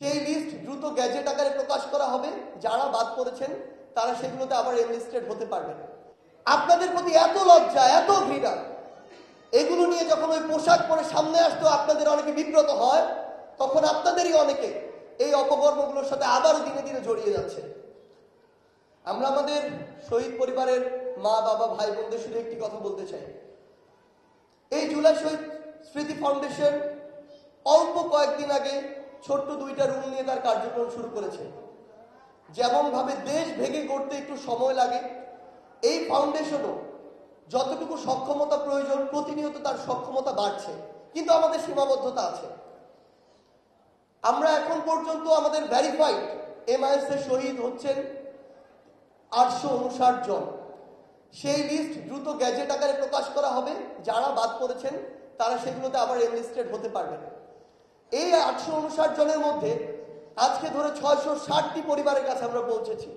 সেই লিস্ট দ্রুত গ্যাজেট আকারে প্রকাশ করা হবে। যারা বাদ পড়েছেন তারা সেগুলোতে আবার এনলিস্টেড হতে পারবেন। আপনাদের প্রতি এত লজ্জা, এত ঘৃণা, এগুলো নিয়ে যখন ওই পোশাক পরে সামনে আসতো আপনাদের অনেকে বিব্রত হয়, তখন আপনাদেরই অনেকে এই অপকর্মগুলোর সাথে আবারও দিনে দিনে জড়িয়ে যাচ্ছে। আমরা আমাদের শহীদ পরিবারের মা, বাবা, ভাই বোনদের শুধু একটি কথা বলতে চাই। এই জুলাই শহীদ স্মৃতি ফাউন্ডেশন অল্প কয়েকদিন আগে ছোট্ট 2টা রুম নিয়ে তার কার্যক্রম শুরু করেছে। যেমন ভাবে দেশ ভেঙে গড়তে একটু সময় লাগে, এই ফাউন্ডেশনও যতটুকু সক্ষমতা প্রয়োজন প্রতিনিয়ত তার সক্ষমতা বাড়ছে, কিন্তু আমাদের সীমাবদ্ধতা আছে। আমরা এখন পর্যন্ত আমাদের ভেরিফাইড MIS এ শহীদ হচ্ছেন 859 জন। সেই লিস্ট দ্রুত গ্যাজেট আকারে প্রকাশ করা হবে। যারা বাদ পড়েছেন তারা সেগুলোতে আবার এনলিস্টেড হতে পারবেন। এই 859 জনের মধ্যে আজকে ধরে 660টি পরিবারের কাছে আমরা পৌঁছেছি।